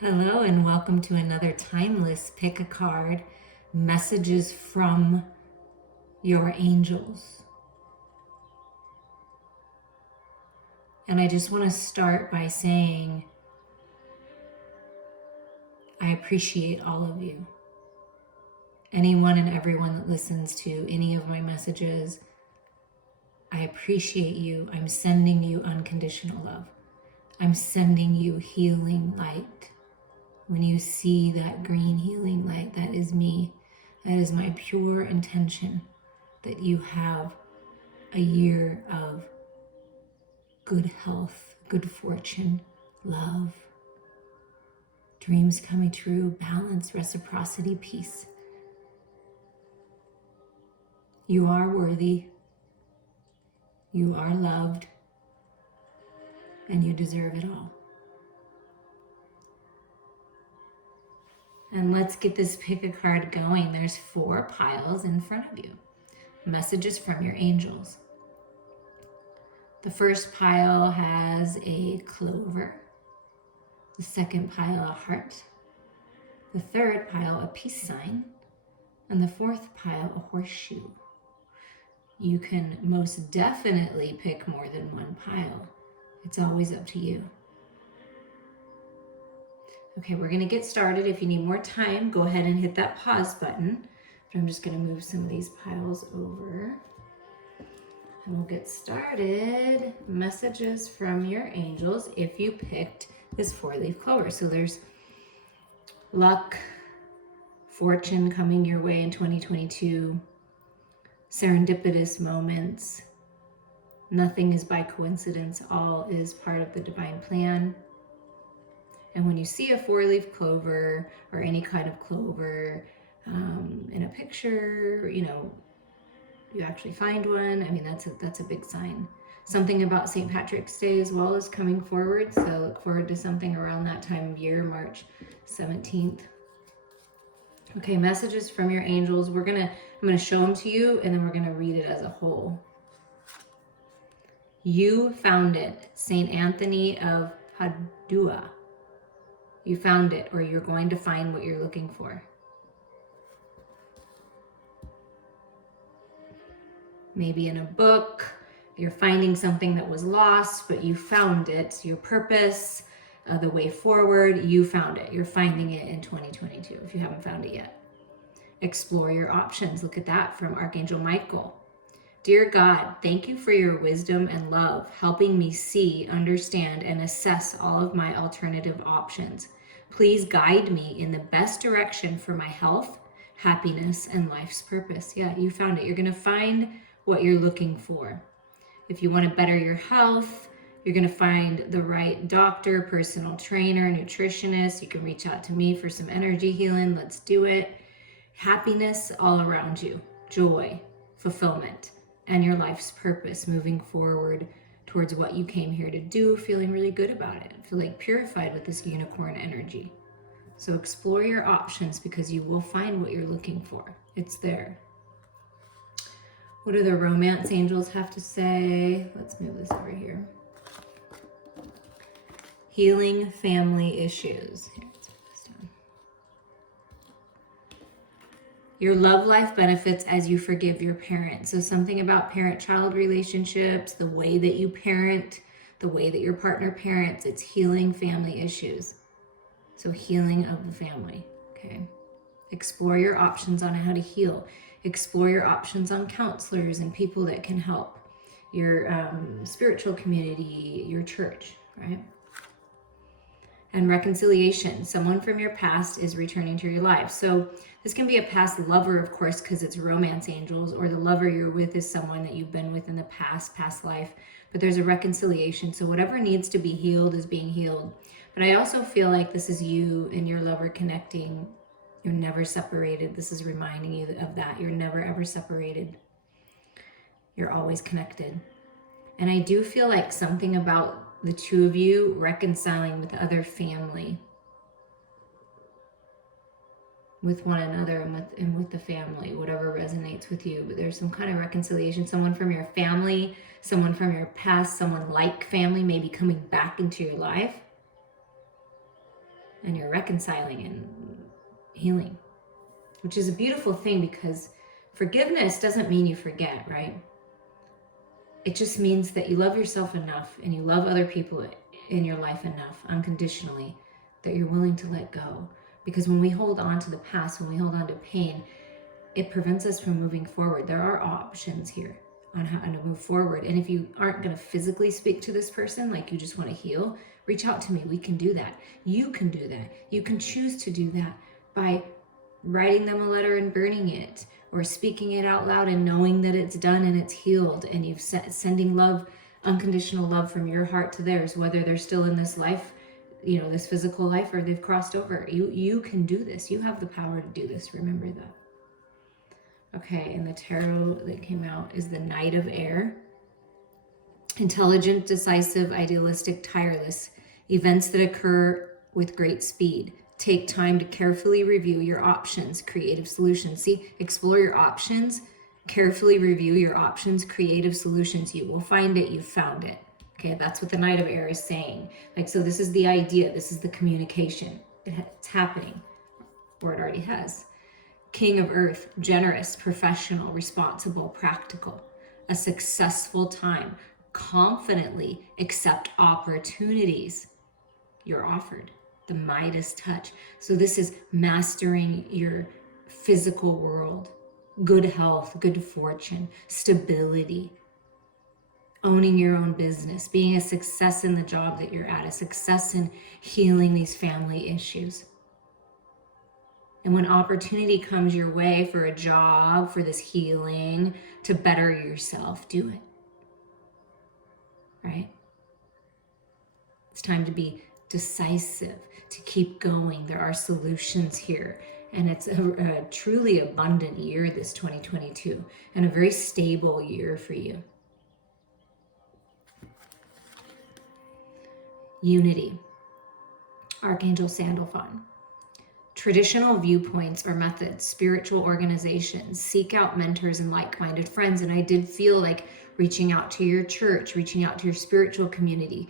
Hello and welcome to another timeless pick a card, messages from your angels. And I just want to start by saying I appreciate all of you. Anyone and everyone that listens to any of my messages, I appreciate you. I'm sending you unconditional love. I'm sending you healing light. When you see that green healing light, that is me. That is my pure intention that you have a year of good health, good fortune, love, dreams coming true, balance, reciprocity, peace. You are worthy. You are loved. And you deserve it all. And let's get this pick a card going. There's 4 piles in front of you. Messages from your angels. The first pile has a clover. The second pile, a heart. The third pile, a peace sign. And the fourth pile, a horseshoe. You can most definitely pick more than one pile. It's always up to you. Okay, we're going to get started. If you need more time, go ahead and hit that pause button. But I'm just going to move some of these piles over. And we'll get started. Messages from your angels if you picked this 4-leaf clover. So there's luck, fortune coming your way in 2022, serendipitous moments. Nothing is by coincidence. All is part of the divine plan. And when you see a 4-leaf clover or any kind of clover in a picture, you actually find one. I mean, that's a big sign. Something about St. Patrick's Day as well is coming forward. So look forward to something around that time of year, March 17th. Okay, messages from your angels. I'm gonna show them to you and then we're gonna read it as a whole. You found it, St. Anthony of Padua. You found it, or you're going to find what you're looking for. Maybe in a book, you're finding something that was lost, but you found it. Your purpose, the way forward, you found it. You're finding it in 2022 if you haven't found it yet. Explore your options. Look at that from Archangel Michael. Dear God, thank you for your wisdom and love, helping me see, understand, and assess all of my alternative options. Please guide me in the best direction for my health, happiness, and life's purpose. Yeah, you found it. You're going to find what you're looking for. If you want to better your health, you're going to find the right doctor, personal trainer, nutritionist. You can reach out to me for some energy healing. Let's do it. Happiness all around you, joy, fulfillment, and your life's purpose moving forward towards what you came here to do, feeling really good about it. Feel like purified with this unicorn energy. So explore your options because you will find what you're looking for. It's there. What do the romance angels have to say? Let's move this over here. Healing family issues. Here, let's put this down. Your love life benefits as you forgive your parents. So something about parent-child relationships, the way that you parent, the way that your partner parents, it's healing family issues. So healing of the family, okay? Explore your options on how to heal. Explore your options on counselors and people that can help. Your spiritual community, your church, right? And reconciliation. Someone from your past is returning to your life. So this can be a past lover, of course, because it's romance angels, or the lover you're with is someone that you've been with in the past life. But there's a reconciliation. So whatever needs to be healed is being healed. But I also feel like this is you and your lover connecting. You're never separated. This is reminding you of that. You're never, ever separated. You're always connected. And I do feel like something about the two of you reconciling with other family, with one another and with the family, whatever resonates with you. But there's some kind of reconciliation. Someone from your family, someone from your past, someone like family may be coming back into your life. and you're reconciling and healing, which is a beautiful thing, because forgiveness doesn't mean you forget, right? It just means that you love yourself enough and you love other people in your life enough unconditionally that you're willing to let go. Because when we hold on to the past, when we hold on to pain, it prevents us from moving forward. There are options here on how to move forward. And if you aren't going to physically speak to this person, like you just want to heal, reach out to me. We can do that. You can do that. You can choose to do that by writing them a letter and burning it, or speaking it out loud and knowing that it's done and it's healed, and you've sending love, unconditional love from your heart to theirs, whether they're still in this life, this physical life, or they've crossed over. You can do this. You have the power to do this. Remember that. Okay, and the tarot that came out is the Knight of Air. Intelligent, decisive, idealistic, tireless. Events that occur with great speed. Take time to carefully review your options, creative solutions. See, explore your options, carefully review your options, creative solutions. You will find it, you found it. Okay, that's what the Knight of Air is saying. So this is the idea, this is the communication. It's happening, or it already has. King of Earth, generous, professional, responsible, practical. A successful time. Confidently accept opportunities you're offered. The Midas touch. So this is mastering your physical world, good health, good fortune, stability, owning your own business, being a success in the job that you're at, a success in healing these family issues. And when opportunity comes your way for a job, for this healing, to better yourself, do it. Right? It's time to be decisive, to keep going. There are solutions here. And it's a truly abundant year, this 2022, and a very stable year for you. Unity. Archangel Sandalphon. Traditional viewpoints or methods, spiritual organizations, seek out mentors and like-minded friends. And I did feel like reaching out to your church, reaching out to your spiritual community,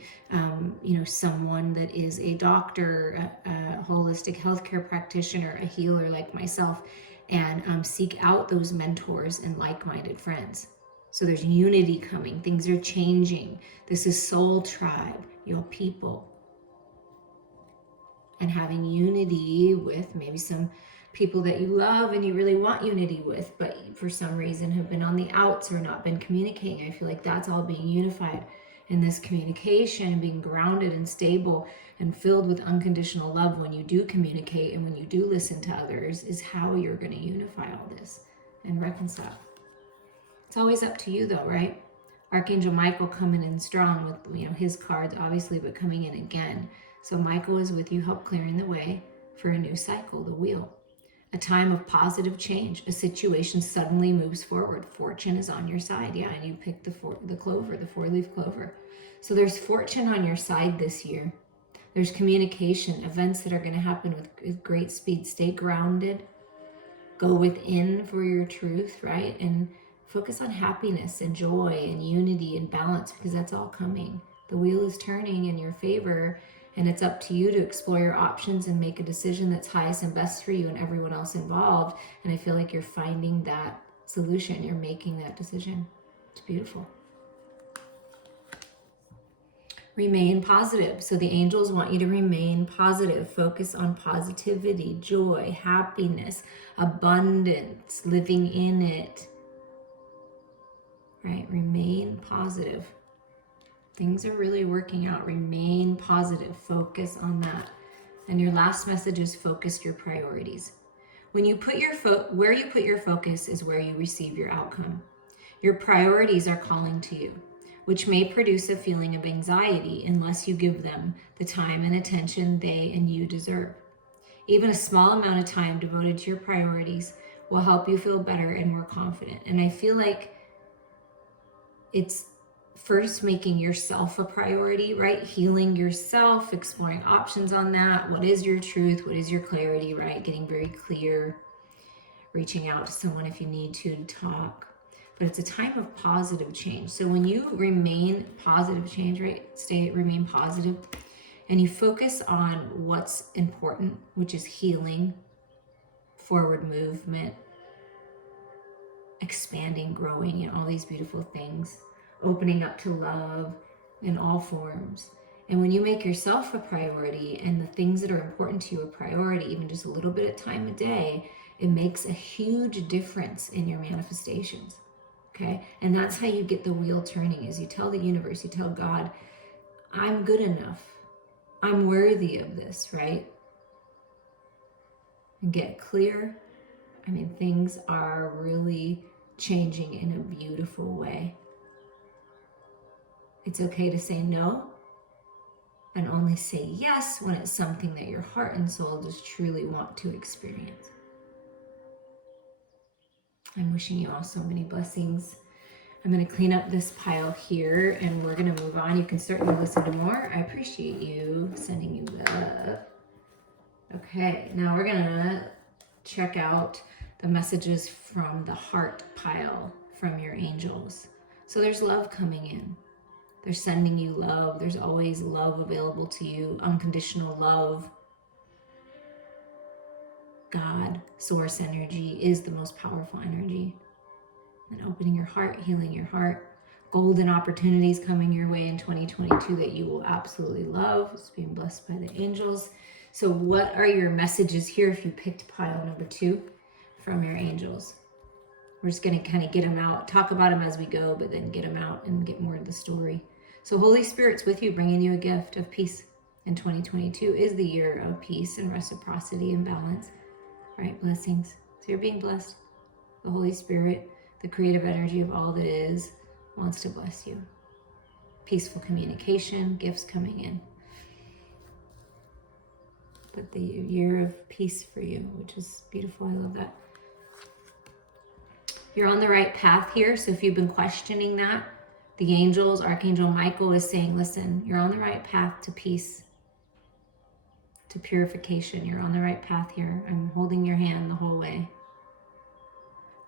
someone that is a doctor, a holistic healthcare practitioner, a healer like myself, and seek out those mentors and like-minded friends. So there's unity coming. Things are changing. This is soul tribe, your people. And having unity with maybe some people that you love and you really want unity with, but for some reason have been on the outs or not been communicating. I feel like that's all being unified in this communication, and being grounded and stable and filled with unconditional love when you do communicate and when you do listen to others is how you're going to unify all this and reconcile. It's always up to you though, right? Archangel Michael coming in strong with his cards obviously, but coming in again. So Michael is with you, help clearing the way for a new cycle, the wheel. A time of positive change. A situation suddenly moves forward. Fortune is on your side. Yeah, and you picked the clover, the 4-leaf clover. So there's fortune on your side this year. There's communication, events that are going to happen with great speed. Stay grounded. Go within for your truth, right? And focus on happiness and joy and unity and balance, because that's all coming. The wheel is turning in your favor. And it's up to you to explore your options and make a decision that's highest and best for you and everyone else involved. And I feel like you're finding that solution. You're making that decision. It's beautiful. Remain positive. So the angels want you to remain positive. Focus on positivity, joy, happiness, abundance, living in it. Right? Remain positive. Things are really working out. Remain positive. Focus on that. And your last message is focus your priorities. When you put where you put your focus is where you receive your outcome. Your priorities are calling to you, which may produce a feeling of anxiety unless you give them the time and attention they and you deserve. Even a small amount of time devoted to your priorities will help you feel better and more confident. And I feel like it's first making yourself a priority, right? Healing yourself, exploring options on that. What is your truth? What is your clarity, right? Getting very clear, reaching out to someone if you need to talk. But it's a time of positive change. So when you remain positive change, right? Remain positive. and you focus on what's important, which is healing, forward movement, expanding, growing, and all these beautiful things, opening up to love in all forms. And when you make yourself a priority and the things that are important to you a priority, even just a little bit of time a day, it makes a huge difference in your manifestations. Okay? And that's how you get the wheel turning, is you tell the universe, you tell God, I'm good enough. I'm worthy of this, right? And get clear. I mean, things are really changing in a beautiful way. It's okay to say no and only say yes when it's something that your heart and soul just truly want to experience. I'm wishing you all so many blessings. I'm going to clean up this pile here and we're going to move on. You can certainly listen to more. I appreciate you, sending you love. Okay, now we're going to check out the messages from the heart pile from your angels. So there's love coming in. They're sending you love. There's always love available to you, unconditional love. God, source energy, is the most powerful energy. And opening your heart, healing your heart. Golden opportunities coming your way in 2022 that you will absolutely love. It's being blessed by the angels. So what are your messages here if you picked pile number 2 from your angels? We're just going to kind of get them out, talk about them as we go, but then get them out and get more of the story. So Holy Spirit's with you, bringing you a gift of peace. And 2022 is the year of peace and reciprocity and balance. Right? Blessings. So you're being blessed. The Holy Spirit, the creative energy of all that is, wants to bless you. Peaceful communication, gifts coming in. But the year of peace for you, which is beautiful. I love that. You're on the right path here. So if you've been questioning that, the angels, Archangel Michael is saying, listen, you're on the right path to peace, to purification. You're on the right path here. I'm holding your hand the whole way.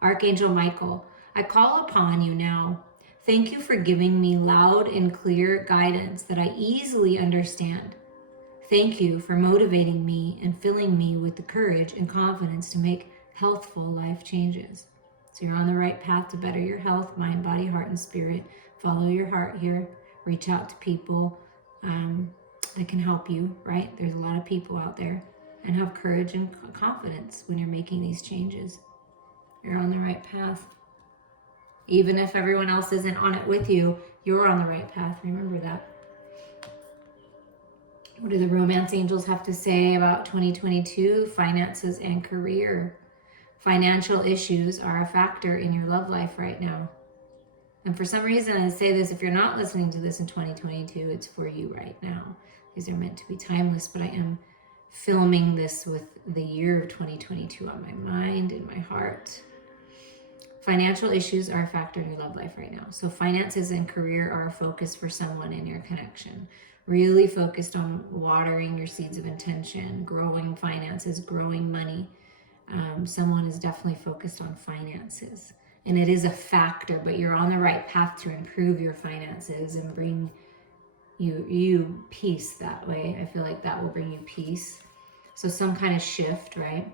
Archangel Michael, I call upon you now. Thank you for giving me loud and clear guidance that I easily understand. Thank you for motivating me and filling me with the courage and confidence to make healthful life changes. So you're on the right path to better your health, mind, body, heart, and spirit. Follow your heart here. Reach out to people that can help you, right? There's a lot of people out there. And have courage and confidence when you're making these changes. You're on the right path. Even if everyone else isn't on it with you, you're on the right path. Remember that. What do the romance angels have to say about 2022? Finances and career. Financial issues are a factor in your love life right now. And for some reason, I say this, if you're not listening to this in 2022, it's for you right now. These are meant to be timeless, but I am filming this with the year of 2022 on my mind and my heart. Financial issues are a factor in your love life right now. So finances and career are a focus for someone in your connection. Really focused on watering your seeds of intention, growing finances, growing money. Someone is definitely focused on finances. And it is a factor, but you're on the right path to improve your finances and bring you peace that way. I feel like that will bring you peace. So some kind of shift, right?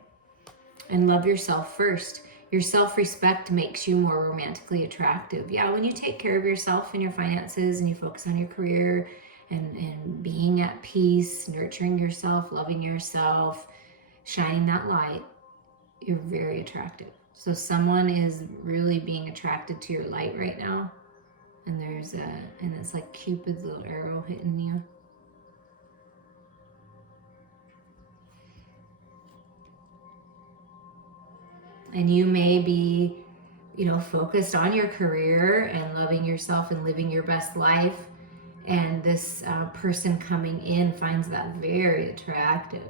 And love yourself first. Your self-respect makes you more romantically attractive. Yeah, when you take care of yourself and your finances and you focus on your career and being at peace, nurturing yourself, loving yourself, shining that light, you're very attractive. So someone is really being attracted to your light right now. And it's like Cupid's little arrow hitting you. And you may be, focused on your career and loving yourself and living your best life. And this person coming in finds that very attractive.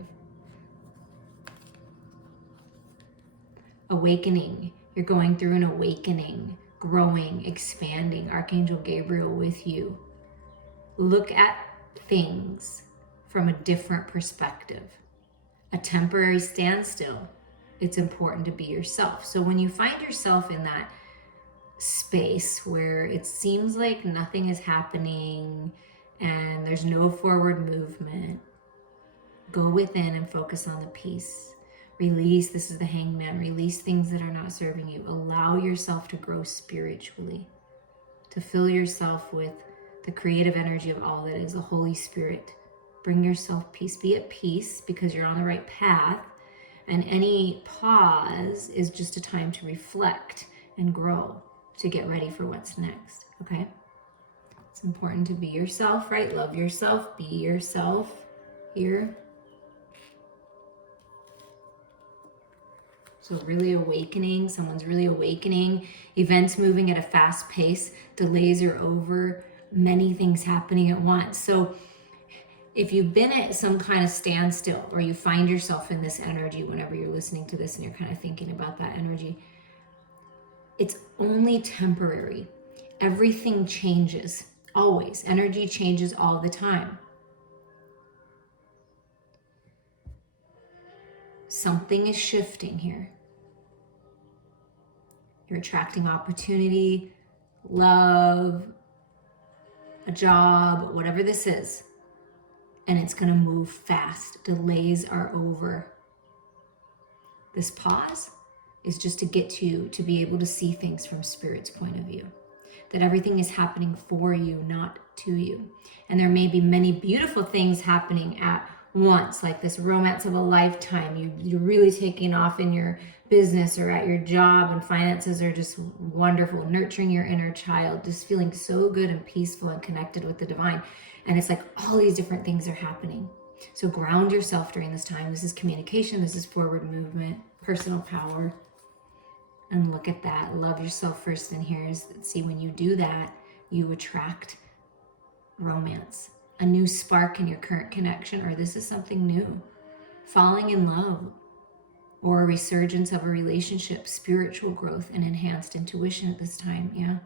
Awakening. You're going through an awakening, growing, expanding. Archangel Gabriel with you. Look at things from a different perspective. A temporary standstill. It's important to be yourself. So when you find yourself in that space where it seems like nothing is happening and there's no forward movement. Go within and focus on the peace. Release, this is the Hangman, release things that are not serving you. Allow yourself to grow spiritually, to fill yourself with the creative energy of all that is the Holy Spirit. Bring yourself peace. Be at peace because you're on the right path. And any pause is just a time to reflect and grow, to get ready for what's next, okay? It's important to be yourself, right? Love yourself, be yourself here. So really awakening, someone's really awakening, events moving at a fast pace, delays are over, many things happening at once. So if you've been at some kind of standstill, or you find yourself in this energy whenever you're listening to this and you're kind of thinking about that energy, it's only temporary. Everything changes, always. Energy changes all the time. Something is shifting here. You're attracting opportunity, love, a job, whatever this is. And it's going to move fast. Delays are over. This pause is just to get you to be able to see things from Spirit's point of view. That everything is happening for you, not to you. And there may be many beautiful things happening at once, like this romance of a lifetime. You're really taking off in your business or at your job, and finances are just wonderful. Nurturing your inner child, just feeling so good and peaceful and connected with the divine. And it's like all these different things are happening. So ground yourself during this time. This is communication. This is forward movement, personal power. And look at that. Love yourself first. And here's, see, when you do that, you attract romance, a new spark in your current connection, or this is something new. Falling in love, or a resurgence of a relationship, spiritual growth, and enhanced intuition at this time. Yeah.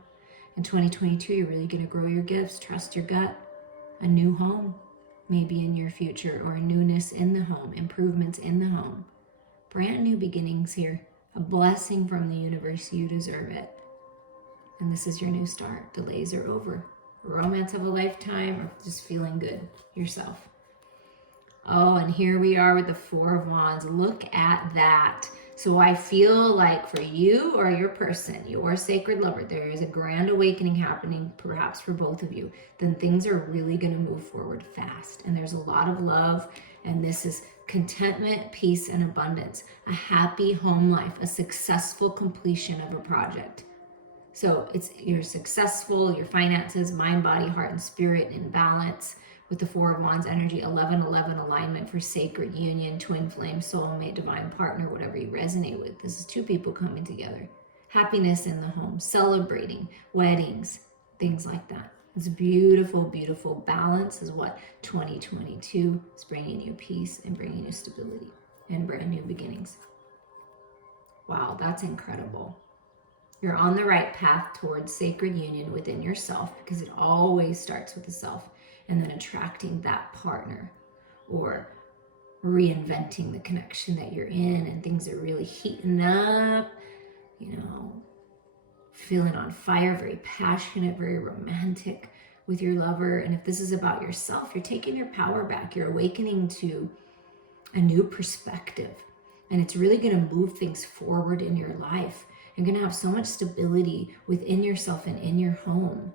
In 2022, you're really going to grow your gifts. Trust your gut. A new home, maybe in your future, or a newness in the home, improvements in the home. Brand new beginnings here. A blessing from the universe. You deserve it. And this is your new start. Delays are over. Romance of a lifetime, or just feeling good yourself. Oh, and here we are with the Four of Wands. Look at that. So I feel like for you or your person, your sacred lover, there is a grand awakening happening, perhaps for both of you. Then things are really going to move forward fast. And there's a lot of love. And this is contentment, peace, and abundance. A happy home life, a successful completion of a project. So you're successful, your finances, mind, body, heart, and spirit in balance with the Four of Wands energy, 11-11 alignment for sacred union, twin flame, soulmate, divine partner, whatever you resonate with. This is two people coming together. Happiness in the home, celebrating, weddings, things like that. It's beautiful, beautiful balance is what 2022 is bringing you, peace and bringing you stability and brand new beginnings. Wow, that's incredible. You're on the right path towards sacred union within yourself, because it always starts with the self, and then attracting that partner, or reinventing the connection that you're in, and things are really heating up, feeling on fire, very passionate, very romantic with your lover. And if this is about yourself, you're taking your power back. You're awakening to a new perspective, and it's really going to move things forward in your life. You're going to have so much stability within yourself and in your home.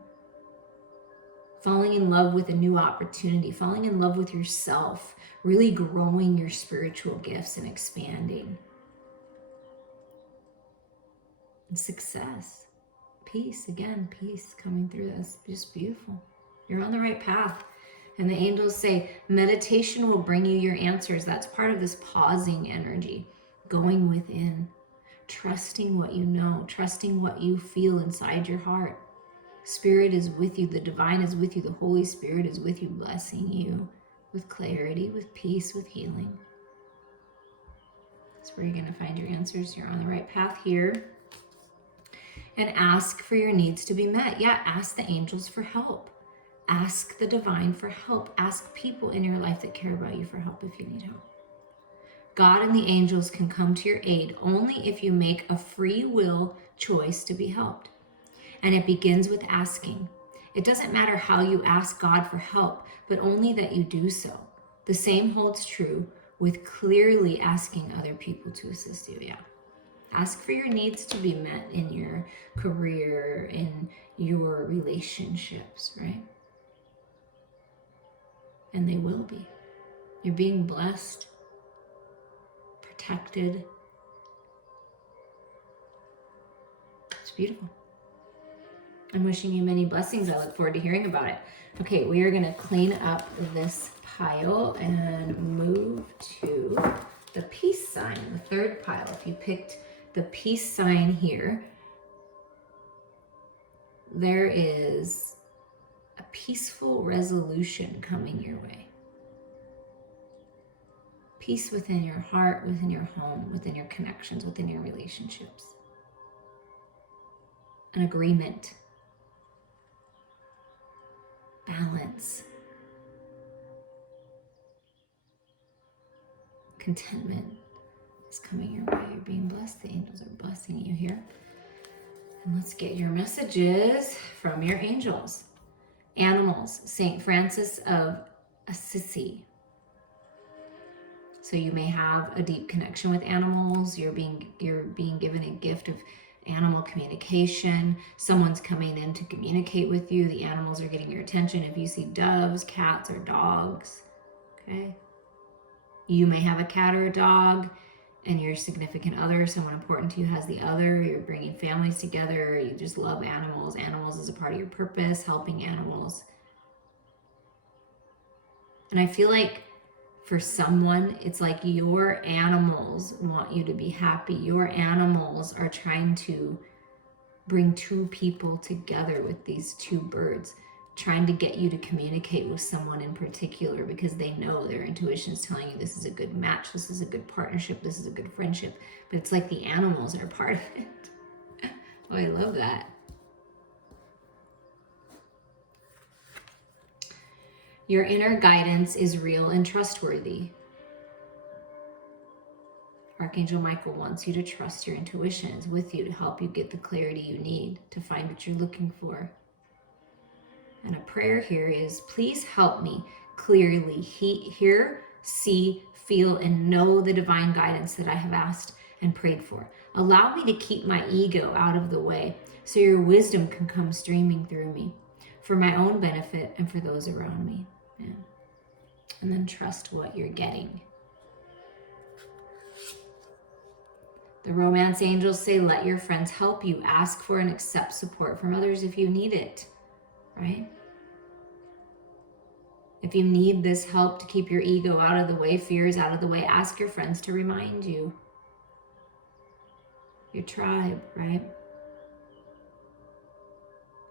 Falling in love with a new opportunity, falling in love with yourself, really growing your spiritual gifts and expanding. And success, peace, again, peace coming through this. Just beautiful. You're on the right path. And the angels say meditation will bring you your answers. That's part of this pausing energy, going within. Trusting what you know, trusting what you feel inside your heart. Spirit is with you, the divine is with you, the Holy Spirit is with you, blessing you with clarity, with peace, with healing. That's where you're going to find your answers. You're on the right path here. And ask for your needs to be met. Yeah, ask the angels for help. Ask the divine for help. Ask people in your life that care about you for help if you need help. God and the angels can come to your aid only if you make a free will choice to be helped. And it begins with asking. It doesn't matter how you ask God for help, but only that you do so. The same holds true with clearly asking other people to assist you. Yeah. Ask for your needs to be met in your career, in your relationships, right? And they will be. You're being blessed, protected. It's beautiful. I'm wishing you many blessings. I look forward to hearing about it. Okay, we are going to clean up this pile and move to the peace sign, the third pile. If you picked the peace sign here, there is a peaceful resolution coming your way. Peace within your heart, within your home, within your connections, within your relationships. An agreement. Balance. Contentment is coming your way. You're being blessed. The angels are blessing you here. And let's get your messages from your angels. Animals, St. Francis of Assisi. So you may have a deep connection with animals. You're being given a gift of animal communication. Someone's coming in to communicate with you. The animals are getting your attention. If you see doves, cats, or dogs, okay? You may have a cat or a dog, and your significant other, someone important to you, has the other. You're bringing families together. You just love animals. Animals is a part of your purpose, helping animals. And I feel like for someone, it's like your animals want you to be happy. Your animals are trying to bring two people together with these two birds, trying to get you to communicate with someone in particular because they know their intuition is telling you this is a good match, this is a good partnership, this is a good friendship. But it's like the animals are part of it. Oh, I love that. Your inner guidance is real and trustworthy. Archangel Michael wants you to trust your intuition. It's with you to help you get the clarity you need to find what you're looking for. And a prayer here is, please help me clearly hear, see, feel, and know the divine guidance that I have asked and prayed for. Allow me to keep my ego out of the way so your wisdom can come streaming through me for my own benefit and for those around me. Yeah. And then trust what you're getting. The romance angels say, let your friends help you. Ask for and accept support from others if you need it, right? If you need this help to keep your ego out of the way, fears out of the way, ask your friends to remind you. Your tribe, right?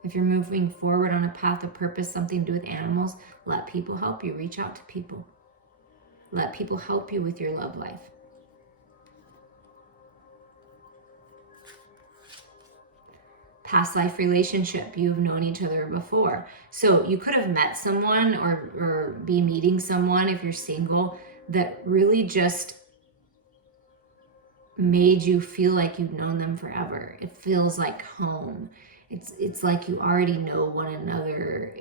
If you're moving forward on a path of purpose, something to do with animals, let people help you. Reach out to people. Let people help you with your love life. Past life relationship, you've known each other before. So you could have met someone or be meeting someone if you're single that really just made you feel like you've known them forever. It feels like home. It's like you already know one another.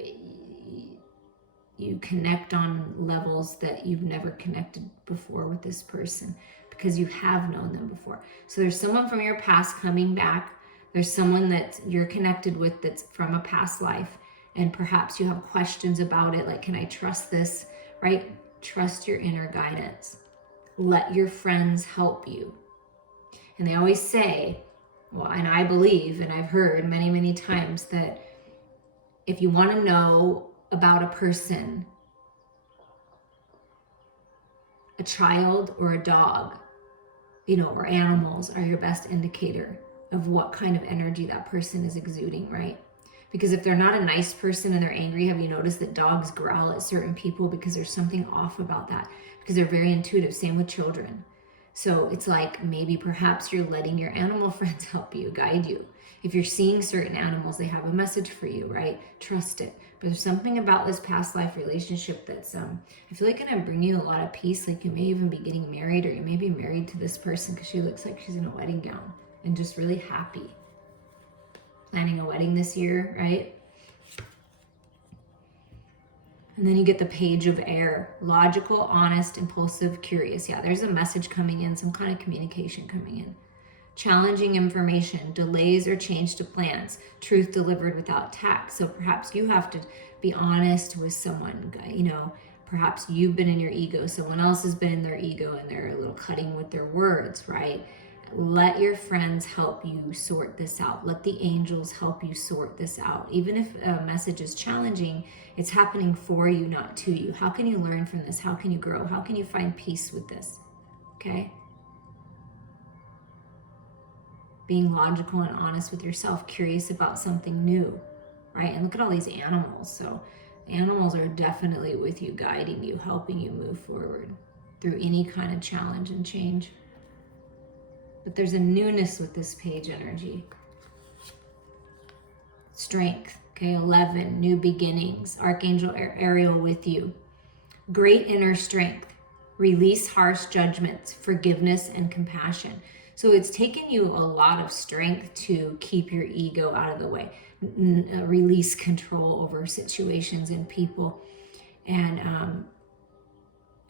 You connect on levels that you've never connected before with this person because you have known them before. So there's someone from your past coming back. There's someone that you're connected with that's from a past life, and perhaps you have questions about it, like, can I trust this, right? Trust your inner guidance. Let your friends help you. And they always say, well, and I believe, and I've heard many, many times, that if you want to know about a person, a child or a dog, or animals are your best indicator of what kind of energy that person is exuding, right? Because if they're not a nice person and they're angry, have you noticed that dogs growl at certain people because there's something off about that? Because they're very intuitive. Same with children. So it's like maybe perhaps you're letting your animal friends help you, guide you. If you're seeing certain animals, they have a message for you, right? Trust it. But there's something about this past life relationship that's, I feel like gonna bring you a lot of peace. Like you may even be getting married, or you may be married to this person because she looks like she's in a wedding gown and just really happy. Planning a wedding this year, right? And then you get the Page of Air, logical, honest, impulsive, curious. Yeah, there's a message coming in, some kind of communication coming in. Challenging information, delays or change to plans, truth delivered without tact. So perhaps you have to be honest with someone, perhaps you've been in your ego, someone else has been in their ego, and they're a little cutting with their words, right? Let your friends help you sort this out. Let the angels help you sort this out. Even if a message is challenging, it's happening for you, not to you. How can you learn from this? How can you grow? How can you find peace with this? Okay? Being logical and honest with yourself, curious about something new, right? And look at all these animals. So animals are definitely with you, guiding you, helping you move forward through any kind of challenge and change. But there's a newness with this page energy. Strength, okay, 11, new beginnings. Archangel Ariel with you. Great inner strength. Release harsh judgments, forgiveness, and compassion. So it's taken you a lot of strength to keep your ego out of the way. Release control over situations and people. And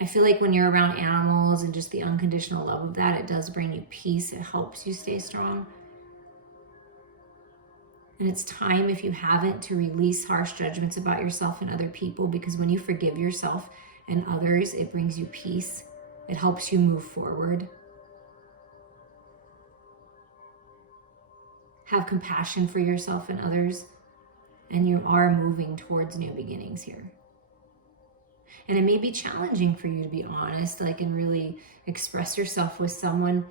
I feel like when you're around animals and just the unconditional love of that, it does bring you peace. It helps you stay strong. And it's time, if you haven't, to release harsh judgments about yourself and other people, because when you forgive yourself and others, it brings you peace. It helps you move forward. Have compassion for yourself and others, and you are moving towards new beginnings here. And it may be challenging for you to be honest, and really express yourself with someone,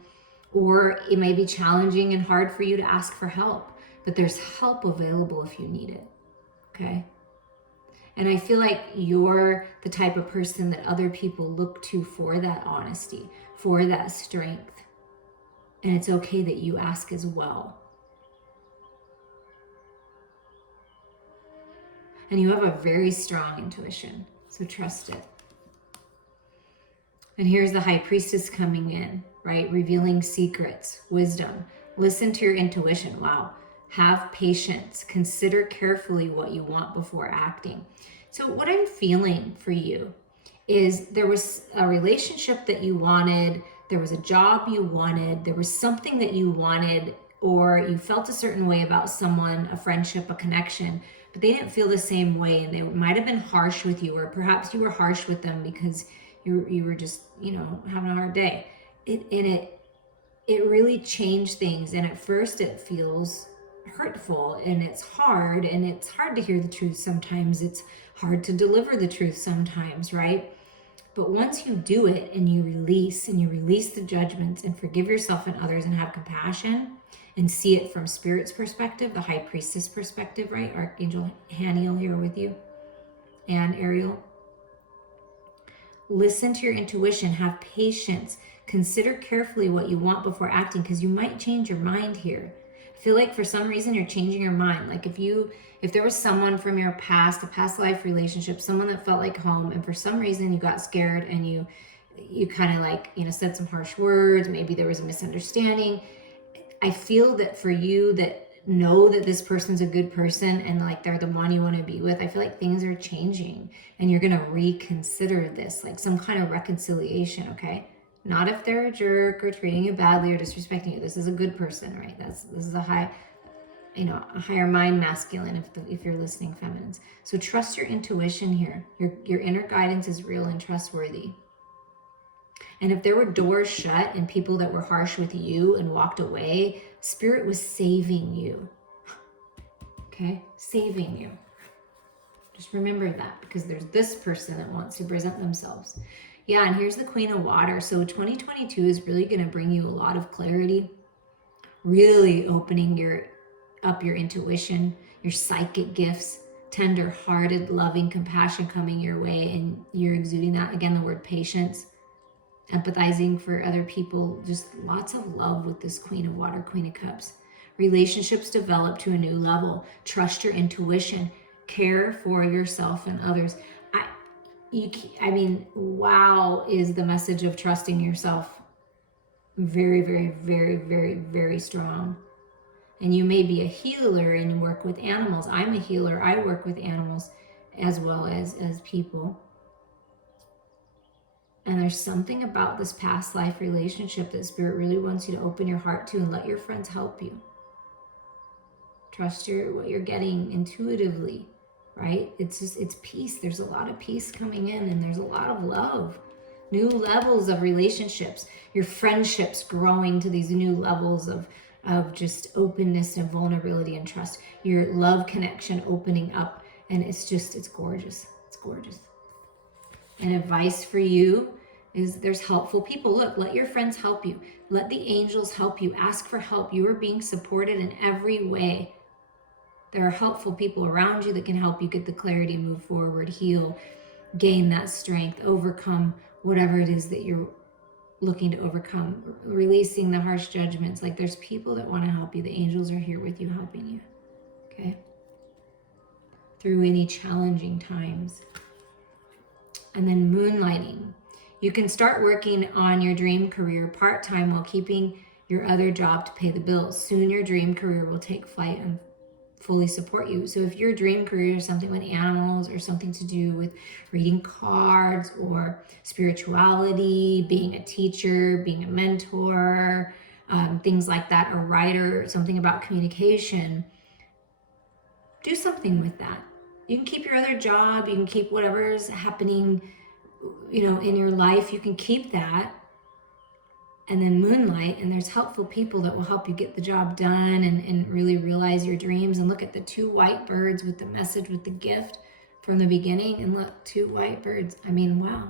or it may be challenging and hard for you to ask for help, but there's help available if you need it, okay? And I feel like you're the type of person that other people look to for that honesty, for that strength. And it's okay that you ask as well. And you have a very strong intuition, so trust it. And here's the High Priestess coming in, right? Revealing secrets, wisdom. Listen to your intuition. Wow. Have patience. Consider carefully what you want before acting. So what I'm feeling for you is there was a relationship that you wanted, there was a job you wanted, there was something that you wanted, or you felt a certain way about someone, a friendship, a connection, but they didn't feel the same way, and they might have been harsh with you, or perhaps you were harsh with them because you were just, having a hard day. It really changed things, and at first it feels hurtful, and it's hard to hear the truth sometimes. It's hard to deliver the truth sometimes, right? But once you do it and you release the judgments and forgive yourself and others and have compassion and see it from Spirit's perspective, the High Priestess perspective, right? Archangel Haniel here with you, and Ariel. Listen to your intuition, have patience, consider carefully what you want before acting, because you might change your mind here. I feel like for some reason you're changing your mind. Like if there was someone from your past, a past life relationship, someone that felt like home, and for some reason you got scared and you kind of said some harsh words, maybe there was a misunderstanding. I feel that for you that know that this person's a good person and they're the one you want to be with, I feel like things are changing and you're going to reconsider this, some kind of reconciliation, okay? Not if they're a jerk or treating you badly or disrespecting you. This is a good person, right? This is a higher mind masculine if you're listening feminines. So trust your intuition here. Your inner guidance is real and trustworthy. And if there were doors shut and people that were harsh with you and walked away, Spirit was saving you. Okay? Saving you. Just remember that, because there's this person that wants to present themselves. Yeah, and here's the Queen of Water. So 2022 is really going to bring you a lot of clarity, really opening up your intuition, your psychic gifts, tender-hearted, loving compassion coming your way, and you're exuding that. Again, the word patience, empathizing for other people, just lots of love with this Queen of Water, Queen of Cups. Relationships develop to a new level. Trust your intuition. Care for yourself and others. Wow is the message of trusting yourself. Very, very, very, very, very strong. And you may be a healer and work with animals. I'm a healer. I work with animals. as well as people. And there's something about this past life relationship that Spirit really wants you to open your heart to and let your friends help you. Trust what you're getting intuitively, right? It's peace. There's a lot of peace coming in, and there's a lot of love. New levels of relationships. Your friendships growing to these new levels of just openness and vulnerability and trust. Your love connection opening up. And it's gorgeous. It's gorgeous. And advice for you is there's helpful people. Look, let your friends help you. Let the angels help you. Ask for help. You are being supported in every way. There are helpful people around you that can help you get the clarity, move forward, heal, gain that strength, overcome whatever it is that you're looking to overcome, releasing the harsh judgments. Like, there's people that want to help you. The angels are here with you, helping you, okay? Through any challenging times. And then moonlighting. You can start working on your dream career part-time while keeping your other job to pay the bills. Soon your dream career will take flight and fully support you. So if your dream career is something with animals or something to do with reading cards or spirituality, being a teacher, being a mentor, things like that, a writer, something about communication, do something with that. You can keep your other job, you can keep whatever's happening, in your life, you can keep that. And then moonlight, and there's helpful people that will help you get the job done and really realize your dreams. And look at the 2 white birds with the message, with the gift from the beginning. And look, 2 white birds. I mean, wow.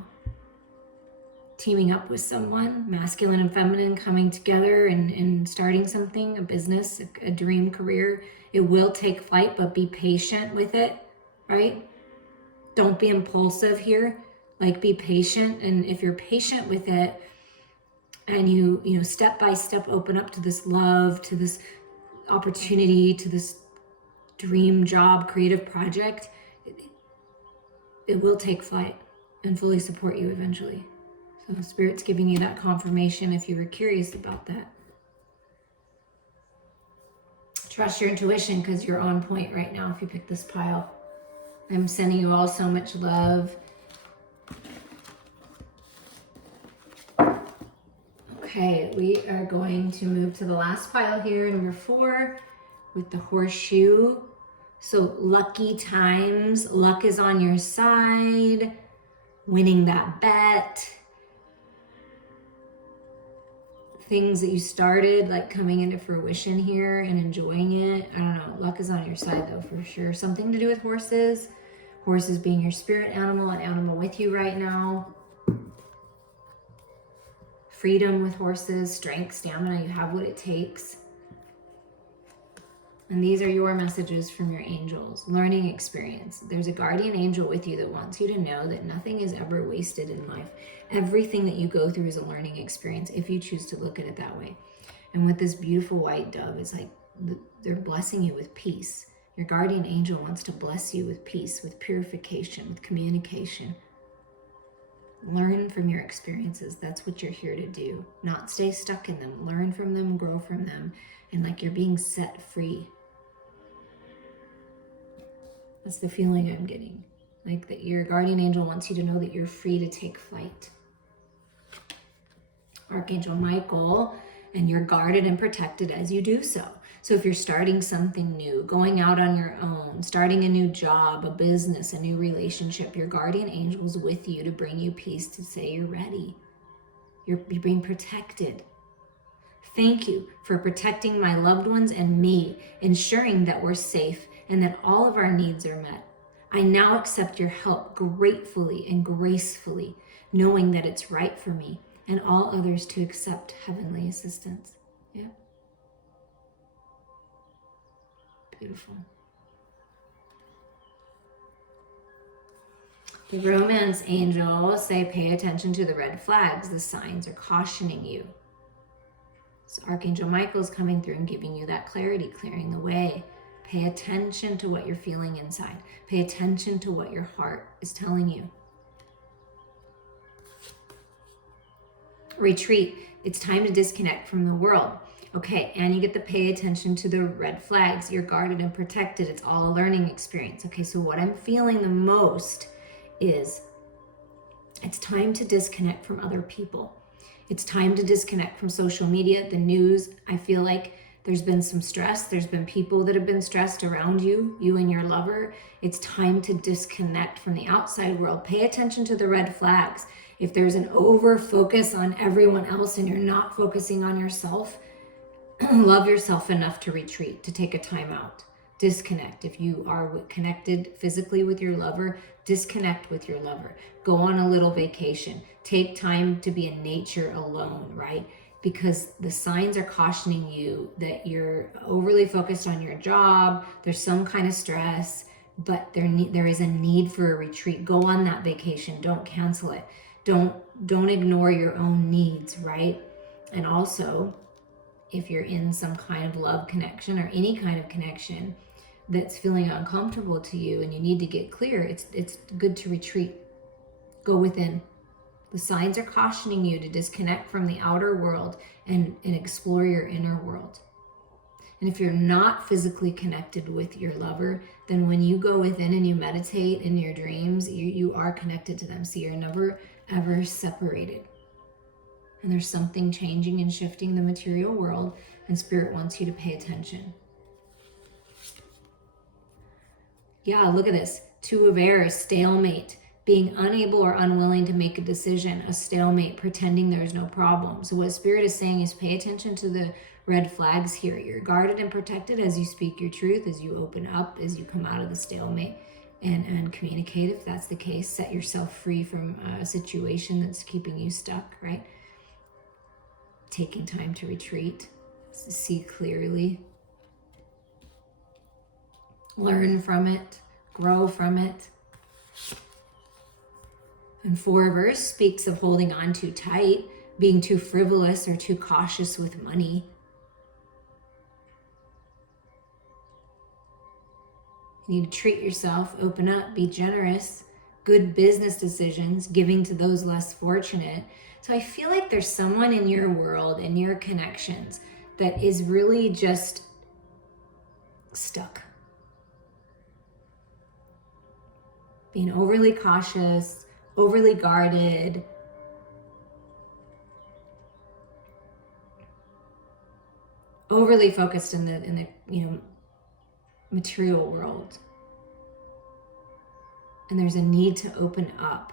Teaming up with someone, masculine and feminine, coming together and starting something, a business, a dream career. It will take flight, but be patient with it, right? Don't be impulsive here. Like, be patient. And if you're patient with it, and you step by step open up to this love, to this opportunity, to this dream job, creative project, it will take flight and fully support you eventually. So Spirit's giving you that confirmation if you were curious about that. Trust your intuition, because you're on point right now if you pick this pile. I'm sending you all so much love. Okay, we are going to move to the last pile here, number 4, with the horseshoe. So lucky times, luck is on your side, winning that bet. Things that you started, like, coming into fruition here and enjoying it. I don't know, luck is on your side though, for sure. Something to do with horses. Horses being your spirit animal, an animal with you right now. Freedom with horses, strength, stamina, you have what it takes. And these are your messages from your angels. Learning experience. There's a guardian angel with you that wants you to know that nothing is ever wasted in life. Everything that you go through is a learning experience if you choose to look at it that way. And with this beautiful white dove, it's like they're blessing you with peace. Your guardian angel wants to bless you with peace, with purification, with communication. Learn from your experiences. That's what you're here to do. Not stay stuck in them. Learn from them, grow from them, and like you're being set free. That's the feeling I'm getting. Like that your guardian angel wants you to know that you're free to take flight. Archangel Michael, and you're guarded and protected as you do so. So if you're starting something new, going out on your own, starting a new job, a business, a new relationship, your guardian angel is with you to bring you peace, to say you're ready. You're being protected. Thank you for protecting my loved ones and me, ensuring that we're safe and that all of our needs are met. I now accept your help gratefully and gracefully, knowing that it's right for me and all others to accept heavenly assistance. Yeah. Beautiful. The romance angels say, pay attention to the red flags. The signs are cautioning you. So Archangel Michael is coming through and giving you that clarity, clearing the way. Pay attention to what you're feeling inside. Pay attention to what your heart is telling you. Retreat. It's time to disconnect from the world. Okay, and you get to pay attention to the red flags. You're guarded and protected. It's all a learning experience. Okay, so what I'm feeling the most is it's time to disconnect from other people. It's time to disconnect from social media, the news. I feel like there's been some stress. There's been people that have been stressed around you, you and your lover. It's time to disconnect from the outside world. Pay attention to the red flags. If there's an over focus on everyone else and you're not focusing on yourself, love yourself enough to retreat, to take a time out. Disconnect. If you are connected physically with your lover, disconnect with your lover. Go on a little vacation. Take time to be in nature alone, right? Because the signs are cautioning you that you're overly focused on your job. There's some kind of stress, but there is a need for a retreat. Go on that vacation. Don't cancel it. Don't ignore your own needs, right? And also, if you're in some kind of love connection or any kind of connection that's feeling uncomfortable to you and you need to get clear, it's good to retreat. Go within. The signs are cautioning you to disconnect from the outer world and explore your inner world. And if you're not physically connected with your lover, then when you go within and you meditate in your dreams, you are connected to them. So you're never, ever separated. And there's something changing and shifting the material world, and Spirit wants you to pay attention. Yeah, look at this. Two of Air, stalemate, being unable or unwilling to make a decision, a stalemate, pretending there's no problem. So what Spirit is saying is pay attention to the red flags here. You're guarded and protected as you speak your truth, as you open up, as you come out of the stalemate and communicate. If that's the case, set yourself free from a situation that's keeping you stuck, right? Taking time to retreat, see clearly, learn from it, grow from it. And Four of Earth speaks of holding on too tight, being too frivolous or too cautious with money. You need to treat yourself, open up, be generous, good business decisions, giving to those less fortunate. So I feel like there's someone in your world, in your connections, that is really just stuck. Being overly cautious, overly guarded. Overly focused in the material world. And there's a need to open up,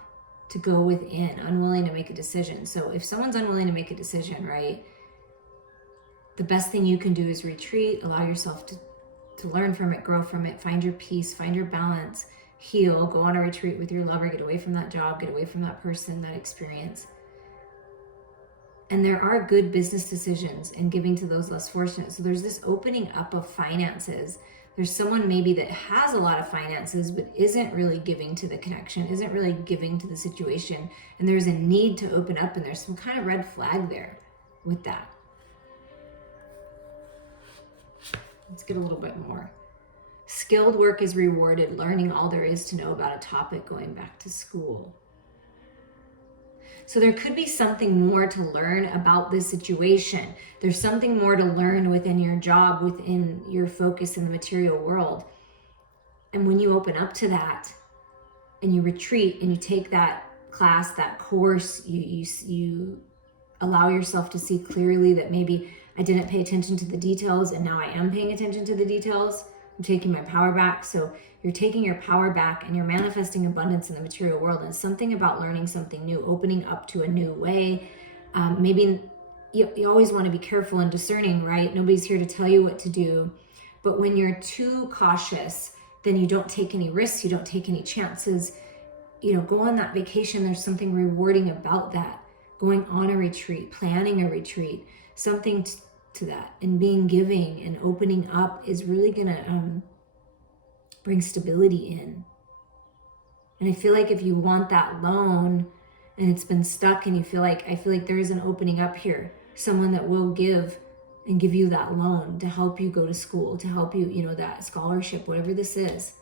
to go within, unwilling to make a decision. So if someone's unwilling to make a decision, right, the best thing you can do is retreat, allow yourself to learn from it, grow from it, find your peace, find your balance, heal, go on a retreat with your lover, get away from that job, get away from that person, that experience. And there are good business decisions and giving to those less fortunate. So there's this opening up of finances. There's someone maybe that has a lot of finances but isn't really giving to the connection, isn't really giving to the situation. And there's a need to open up, and there's some kind of red flag there with that. Let's get a little bit more. Skilled work is rewarded, learning all there is to know about a topic, going back to school. So there could be something more to learn about this situation. There's something more to learn within your job, within your focus in the material world. And when you open up to that and you retreat and you take that class, that course, you allow yourself to see clearly that maybe I didn't pay attention to the details and now I am paying attention to the details. I'm taking my power back. So you're taking your power back and you're manifesting abundance in the material world. And something about learning something new, opening up to a new way. Maybe you always want to be careful and discerning, right? Nobody's here to tell you what to do. But when you're too cautious, then you don't take any risks. You don't take any chances. Go on that vacation. There's something rewarding about that. Going on a retreat, planning a retreat, something to that, and being giving and opening up is really gonna bring stability in. And I feel like if you want that loan and it's been stuck and I feel like there is an opening up here, someone that will give you that loan to help you go to school, to help you, that scholarship, whatever this is.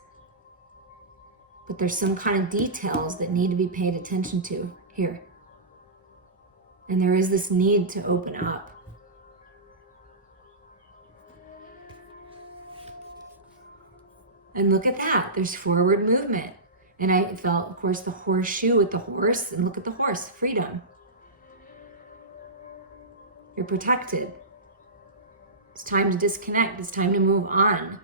But there's some kind of details that need to be paid attention to here. And there is this need to open up. And look at that. There's forward movement. And I felt, of course, the horseshoe with the horse. And look at the horse. Freedom. You're protected. It's time to disconnect. It's time to move on.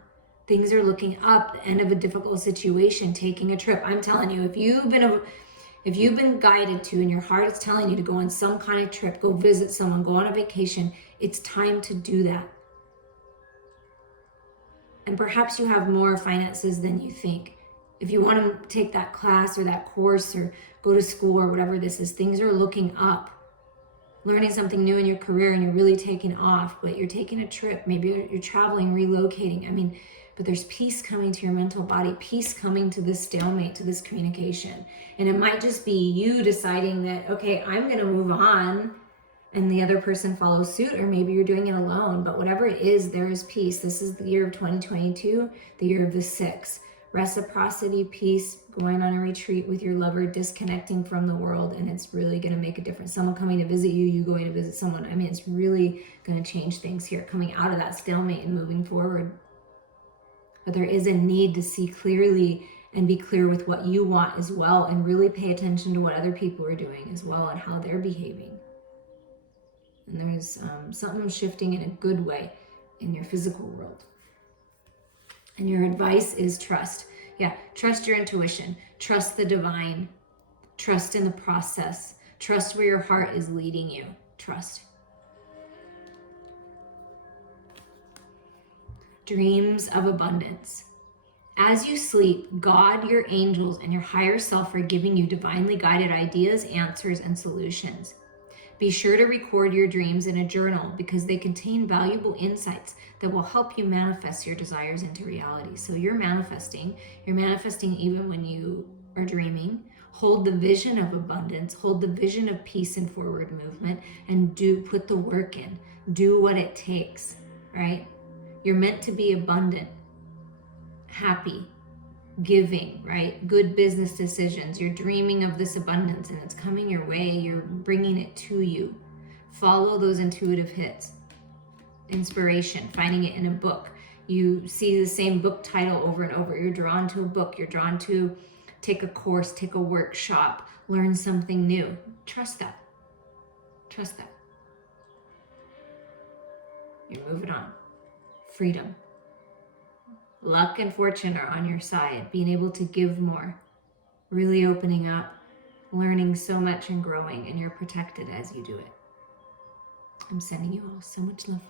Things are looking up. The end of a difficult situation. Taking a trip. I'm telling you, if you've been guided to, and your heart is telling you to go on some kind of trip, go visit someone, go on a vacation, it's time to do that. And perhaps you have more finances than you think. If you want to take that class or that course or go to school or whatever this is, things are looking up. Learning something new in your career and you're really taking off, but you're taking a trip. Maybe you're traveling, relocating. But there's peace coming to your mental body, peace coming to this stalemate, to this communication. And it might just be you deciding that, okay, I'm going to move on, and the other person follows suit, or maybe you're doing it alone. But whatever it is, there is peace. This is the year of 2022, the year of the 6. Reciprocity, peace, going on a retreat with your lover, disconnecting from the world, and it's really going to make a difference. Someone coming to visit you, you going to visit someone. It's really going to change things here, coming out of that stalemate and moving forward. But there is a need to see clearly and be clear with what you want as well, and really pay attention to what other people are doing as well and how they're behaving. And there's something shifting in a good way in your physical world. And your advice is trust. Yeah, trust your intuition. Trust the divine. Trust in the process. Trust where your heart is leading you. Trust. Dreams of abundance. As you sleep, God, your angels, and your higher self are giving you divinely guided ideas, answers, and solutions. Be sure to record your dreams in a journal because they contain valuable insights that will help you manifest your desires into reality. So you're manifesting even when you are dreaming. Hold the vision of abundance, hold the vision of peace and forward movement, and put the work in. Do what it takes, right? You're meant to be abundant, happy, giving, right? Good business decisions. You're dreaming of this abundance and it's coming your way. You're bringing it to you. Follow those intuitive hits. Inspiration, finding it in a book. You see the same book title over and over. You're drawn to a book. You're drawn to take a course, take a workshop, learn something new. Trust that. Trust that. You're moving on. Freedom. Luck and fortune are on your side. Being able to give more. Really opening up. Learning so much and growing. And you're protected as you do it. I'm sending you all so much love.